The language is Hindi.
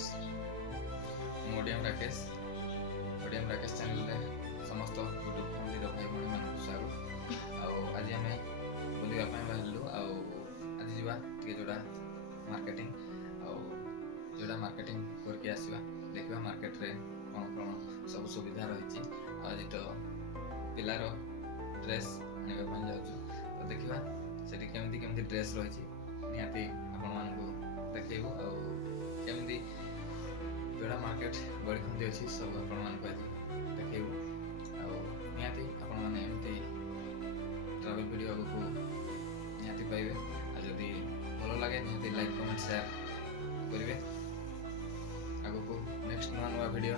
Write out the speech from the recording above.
फ्रेंड्स ओडियम राकेश चैनल रे समस्त यूट्यूब फैमिली भाई भाई मान स्वागत। आज आम बुलवाई बाहर आज जावा जोड़ा मार्केटिंग जोड़ा मार्केटिंग करके आसवा देखा मार्केट रे कौन कौन सब सुविधा रही। आज तो पिलार ड्रेस आने जाऊँ तो देखा से केमी ड्रेस रही निहाती आपण मान देखू आमती जोड़ा मार्केट गढ़ी अच्छी सब आपण देखू निहाती आपण मैंने एमती ट्रावेल वीडियो आगू निहाती पाइबे। जदि भल लगे निहाती लाइक कमेंट शेयर करेंगे। आगू नेक्स्ट नुआ नुआ वीडियो